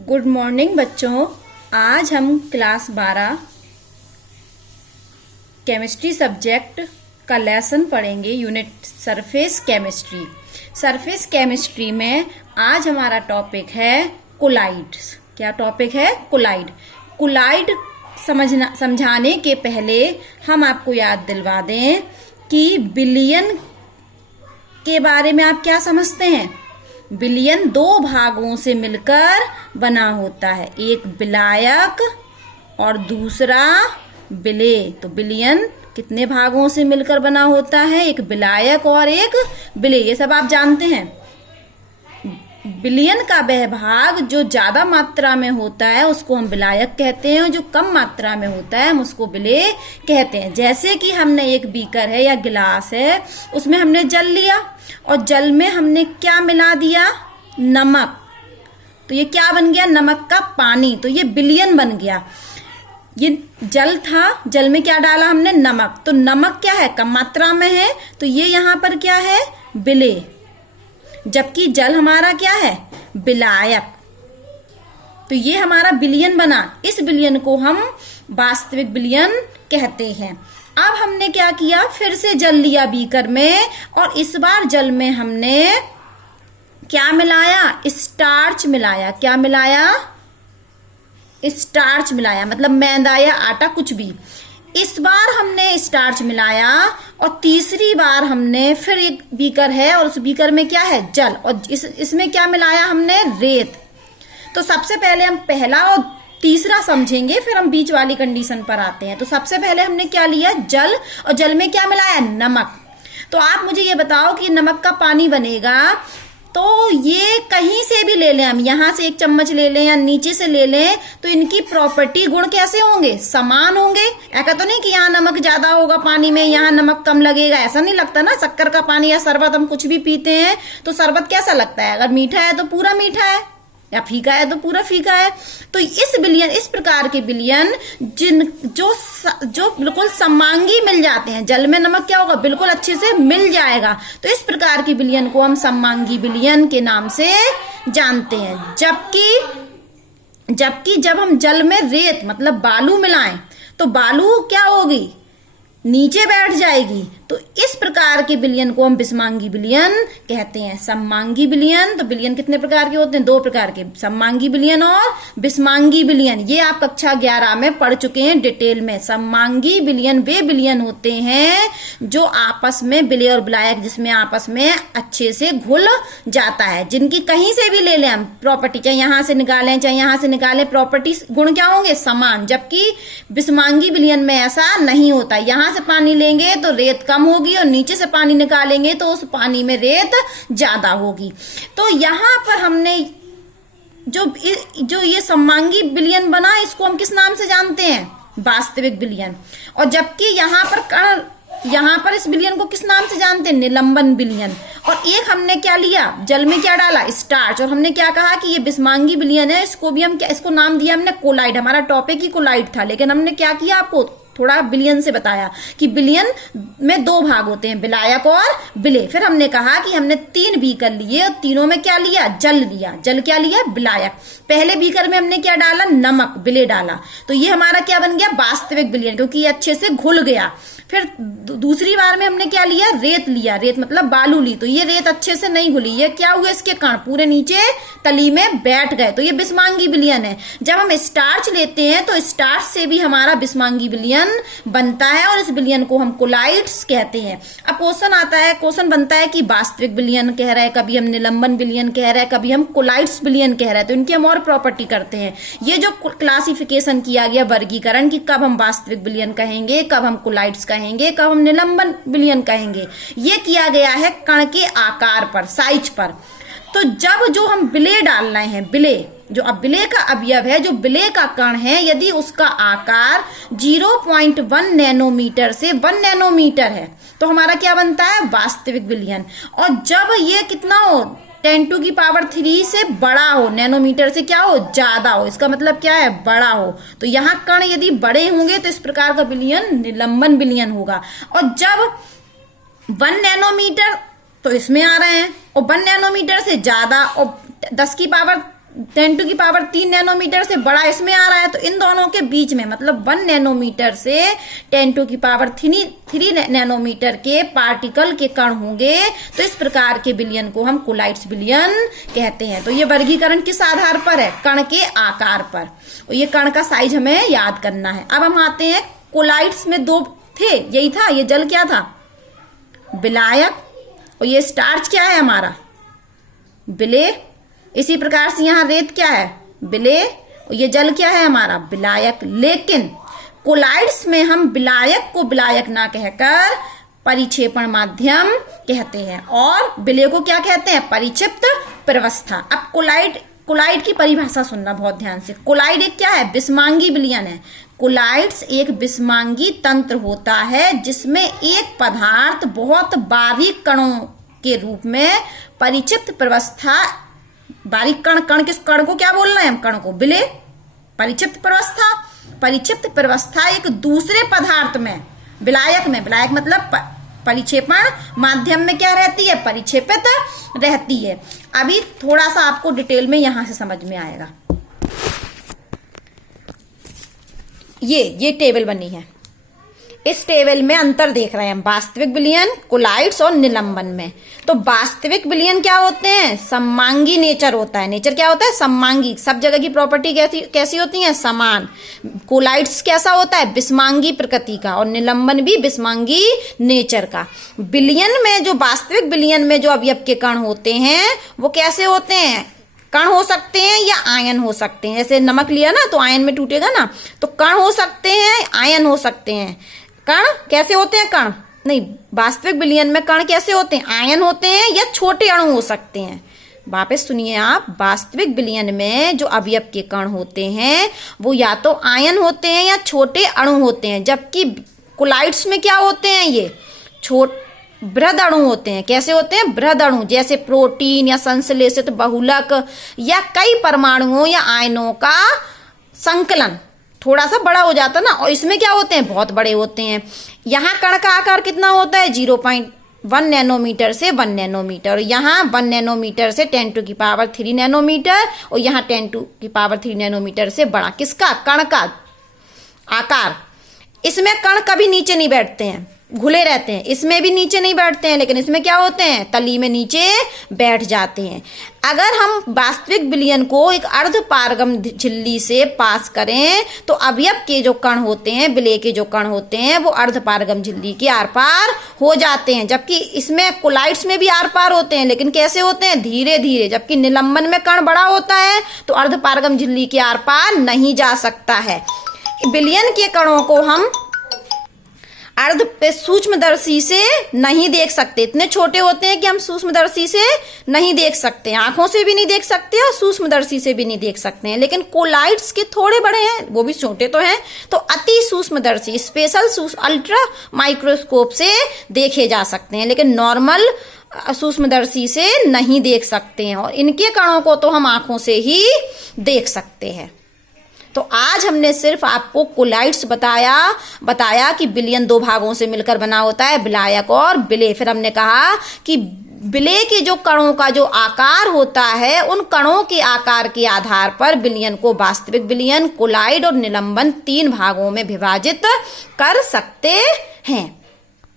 Good morning बच्चों। आज हम क्लास 12 केमिस्ट्री सब्जेक्ट का लेसन पढ़ेंगे, unit surface chemistry. Surface chemistry में आज हमारा टॉपिक है कोलाइड्स। क्या टॉपिक है? कोलाइड। कोलाइड समझाने के पहले हम आपको याद दिलवा दें कि बिलियन के बारे में आप क्या समझते हैं। बिलियन दो भागों से मिलकर बना होता है, एक विलायक और दूसरा विलेय। तो बिलियन कितने भागों से मिलकर बना होता है? एक विलायक और एक विलेय। ये सब आप जानते हैं। बिलियन का वह भाग जो ज्यादा मात्रा में होता है उसको हम विलायक कहते हैं, और जो कम मात्रा में होता है हम उसको विलेय कहते हैं। जैसे कि हमने एक बीकर है या गिलास है, उसमें हमने जल लिया और जल में हमने क्या मिला दिया? नमक। तो ये क्या बन गया? नमक का पानी। तो ये बिलियन बन गया। ये जल था, जल में क्या डाला हमने? नमक। तो नमक क्या है? कम मात्रा में है, तो ये यहाँ पर क्या है? विलेय। जबकि जल हमारा क्या है? विलायक। तो ये हमारा बिलियन बना। इस बिलियन को हम वास्तविक बिलियन कहते हैं। अब हमने क्या किया? फिर से जल लिया बीकर में, और इस बार जल में हमने क्या मिलाया? स्टार्च मिलाया। क्या मिलाया? स्टार्च मिलाया, मतलब मैदा या आटा, कुछ भी। इस बार हमने स्टार्च मिलाया, और तीसरी बार हमने फिर एक बीकर है और उस बीकर में क्या है? जल, और इसमें क्या मिलाया हमने? रेत। तो सबसे पहले हम पहला और तीसरा समझेंगे, फिर हम बीच वाली कंडीशन पर आते हैं। तो सबसे पहले हमने क्या लिया? जल, और जल में क्या मिलाया? नमक। तो आप मुझे ये बताओ कि नमक का पानी बनेगा, तो ये कहीं से भी ले लें, हम यहां से एक चम्मच ले लें या नीचे से ले लें, तो इनकी प्रॉपर्टी, गुण कैसे होंगे? समान होंगे। ऐसा तो नहीं कि यहाँ नमक ज्यादा होगा पानी में, यहाँ नमक कम लगेगा। ऐसा नहीं लगता ना। शक्कर का पानी या शरबत हम कुछ भी पीते हैं तो शरबत कैसा लगता है? अगर मीठा है तो पूरा मीठा है, या फीका है तो पूरा फीका है। तो इस प्रकार के बिलियन जो बिल्कुल समांगी मिल जाते हैं। जल में नमक क्या होगा? बिल्कुल अच्छे से मिल जाएगा। तो इस प्रकार के बिलियन को हम समांगी बिलियन के नाम से जानते हैं। जबकि जब हम जल में रेत मतलब बालू मिलाएं तो बालू क्या होगी? नीचे बैठ जाएगी। तो इस प्रकार के बिलियन को हम विषमांगी बिलियन कहते हैं। सममांगी बिलियन, तो बिलियन कितने प्रकार के होते हैं? दो प्रकार के, सममांगी बिलियन और विषमांगी बिलियन। ये आप कक्षा 11 में पढ़ चुके हैं डिटेल में। सममांगी बिलियन वे बिलियन होते हैं जो आपस में, विलेय और विलायक, जिसमें आपस में अच्छे से घुल जाता है, जिनकी कहीं से भी ले लें हम प्रॉपर्टी, चाहे यहां से निकालें चाहे यहां से निकालें, प्रॉपर्टी गुण क्या होंगे? समान। जबकि विषमांगी बिलियन में ऐसा नहीं होता। यहां से पानी लेंगे तो रेत कम होगी, और नीचे से पानी निकालेंगे तो उस पानी में रेत ज्यादा होगी। तो यहां पर हमने जो ये सममांगी बिलियन बना, इसको हम किस नाम से जानते हैं? वास्तविक बिलियन। और जबकि यहां पर इस बिलियन को किस नाम से जानते हैं? निलंबन बिलियन। और एक हमने क्या लिया? जल में क्या डाला? स्टार्च। और हमने क्या कहा कि ये विषमांगी बिलियन है, इसको भी हम क्या, इसको नाम दिया हमने कोलाइड। हमारा टॉपिक ही कोलाइड था, लेकिन हमने क्या किया? आपको थोड़ा बिलियन से बताया कि बिलियन में दो भाग होते हैं, विलायक और विलेय। फिर हमने कहा कि हमने 3 बीकर लिए, और तीनों में क्या लिया? जल लिया। जल क्या लिया? विलायक। पहले बीकर में हमने क्या डाला? नमक, विलेय डाला। तो ये हमारा क्या बन गया? वास्तविक बिलियन, क्योंकि ये अच्छे से घुल गया। फिर दूसरी बार में हमने क्या लिया? रेत लिया। रेत मतलब बालू ली। तो ये रेत अच्छे से नहीं घुली, ये क्या हुआ? इसके कण पूरे नीचे तली में बैठ गए। तो ये विषमांगी बिलियन है। जब हम स्टार्च लेते हैं तो स्टार्च से भी हमारा विषमांगी बिलियन बनता है, और इस बिलियन को हम कोलाइड्स कहते हैं। अब क्वेश्चन बनता है कि वास्तविक बिलियन कह रहे हैं, कभी हम निलंबन बिलियन कह रहे हैं, कभी हम कोलाइड्स बिलियन कह रहे हैं। तो इनकी हम और प्रॉपर्टी करते हैं। ये जो क्लासिफिकेशन किया गया, वर्गीकरण, कि कब हम वास्तविक बिलियन कहेंगे, कब हम कोलाइड्स कहेंगे, कब हम निलंबन बिलियन कहेंगे, ये किया गया है कण के आकार पर, साइज पर। तो जब जो हम विलेय डाल रहे हैं, विलेय जो अब विलेय का अवयव है, जो विलेय का कण है, यदि उसका आकार 0.1 नैनोमीटर से 1 नैनोमीटर है, तो हमारा क्या बनता है? वास्तविक बिलियन। और जब ये कितना हो? 10⁻³ से बड़ा हो, नैनोमीटर से क्या हो? ज्यादा हो। इसका मतलब क्या है? बड़ा हो। तो यहाँ कण यदि बड़े होंगे तो इस प्रकार का बिलियन निलंबन बिलियन होगा। और जब 1 नैनोमीटर, तो इसमें आ रहे हैं, और 1 नैनोमीटर से ज्यादा, और 10⁻³ 10⁻³ नैनोमीटर से बड़ा इसमें आ रहा है, तो इन दोनों के बीच में मतलब 1 नैनोमीटर से 10⁻³ नैनोमीटर के पार्टिकल के कण होंगे, तो इस प्रकार के विलयन को हम कोलाइड्स विलयन कहते हैं। तो ये वर्गीकरण किस आधार पर है? कण के आकार पर। और ये कण का साइज हमें याद करना है। अब हम आते हैं कोलाइड्स में 2 थे, यही था। ये जल क्या था? विलायक। और ये स्टार्च क्या है हमारा? विलेय। इसी प्रकार से यहाँ रेत क्या है? विलेय। और ये जल क्या है हमारा? विलायक। लेकिन कोलाइड्स में हम विलायक को विलायक ना कहकर परिक्षेपण माध्यम कहते हैं, और विलेय को क्या कहते हैं? परिक्षिप्त प्रवस्था। अब कोलाइड की परिभाषा सुनना बहुत ध्यान से। कोलाइड एक क्या है? विषमांगी विलयन है। कोलाइड्स एक विषमांगी तंत्र होता है जिसमें एक पदार्थ बहुत बारीक कणों के रूप में परिक्षिप्त प्रवस्था, बारीक कण किस कण को क्या बोल रहे हैं हम? कण को। विलेय। परिक्षिप्त प्रवस्था एक दूसरे पदार्थ में, विलायक मतलब परिक्षेपण माध्यम में क्या रहती है? परिक्षेपित रहती है। अभी थोड़ा सा आपको डिटेल में यहां से समझ में आएगा। ये टेबल बनी है। इस टेबल में अंतर देख रहे हैं हम, वास्तविक विलयन, कोलाइड्स और निलंबन में। तो वास्तविक विलयन क्या होते हैं? सममांगी नेचर होता है। नेचर क्या होता है? सममांगी। सब जगह की प्रॉपर्टी कैसी होती है? समान। कोलाइड्स कैसा होता है? विषमांगी प्रकृति का, और निलंबन भी विषमांगी नेचर का। विलयन में जो वास्तविक विलयन में जो अवयव के कण होते हैं वो कैसे होते हैं? कण हो सकते हैं या आयन हो सकते हैं। जैसे नमक लिया ना तो आयन में टूटेगा ना, तो कण हो सकते हैं, आयन हो सकते हैं। कण कैसे होते हैं? कण नहीं, वास्तविक विलयन में कण कैसे होते हैं? आयन होते हैं या छोटे अणु हो सकते हैं। वापस सुनिए आप, वास्तविक विलयन में जो अवयव के कण होते हैं वो या तो आयन होते हैं या छोटे अणु होते हैं, जबकि कोलाइड्स में क्या होते हैं? ये बृहद अणु होते हैं। कैसे होते हैं? बृहद अणु, जैसे प्रोटीन या संश्लेषित बहुलक या कई परमाणुओं या आयनों का संकलन थोड़ा सा बड़ा हो जाता ना, और इसमें क्या होते हैं? बहुत बड़े होते हैं। यहाँ कण का आकार कितना होता है? 0.1 नैनोमीटर से 1 नैनोमीटर। यहाँ 1 नैनोमीटर से 10⁻³ नैनोमीटर, और यहाँ 10⁻³ नैनोमीटर से बड़ा। किसका? कण का आकार। इसमें कण कभी नीचे नहीं बैठते हैं, घुले रहते हैं। इसमें भी नीचे नहीं बैठते हैं, लेकिन इसमें क्या होते हैं? तली में नीचे बैठ जाते हैं। अगर हम वास्तविक विलयन को एक अर्धपारगम झिल्ली से पास करें तो अवयव के जो कण होते हैं, विलेय के जो कण होते हैं, वो अर्धपारगम झिल्ली के आर पार हो जाते हैं। जबकि इसमें कोलाइड्स में भी आर पार होते हैं, लेकिन कैसे होते हैं? धीरे धीरे। जबकि निलंबन में कण बड़ा होता है तो अर्धपारगम झिल्ली के आर पार नहीं जा सकता है। विलयन के कणों को हम सूक्ष्मदर्शी से नहीं देख सकते। इतने छोटे होते हैं कि हम सूक्ष्मदर्शी से नहीं देख सकते, आंखों से भी नहीं देख सकते और सूक्ष्मदर्शी से भी नहीं देख सकते हैं। लेकिन कोलाइड्स के थोड़े बड़े हैं, वो भी छोटे तो हैं, तो अति सूक्ष्मदर्शी अल्ट्रा माइक्रोस्कोप से देखे जा सकते हैं, लेकिन नॉर्मल सूक्ष्मदर्शी से नहीं देख सकते हैं। और इनके कणों को तो हम आंखों से ही देख सकते हैं। तो आज हमने सिर्फ आपको कोलाइड्स बताया कि विलयन 2 भागों से मिलकर बना होता है, विलायक और विलेय। फिर हमने कहा कि विलेय के जो कणों का जो आकार होता है, उन कणों के आकार के आधार पर विलयन को वास्तविक विलयन, कोलाइड और निलंबन 3 भागों में विभाजित कर सकते हैं।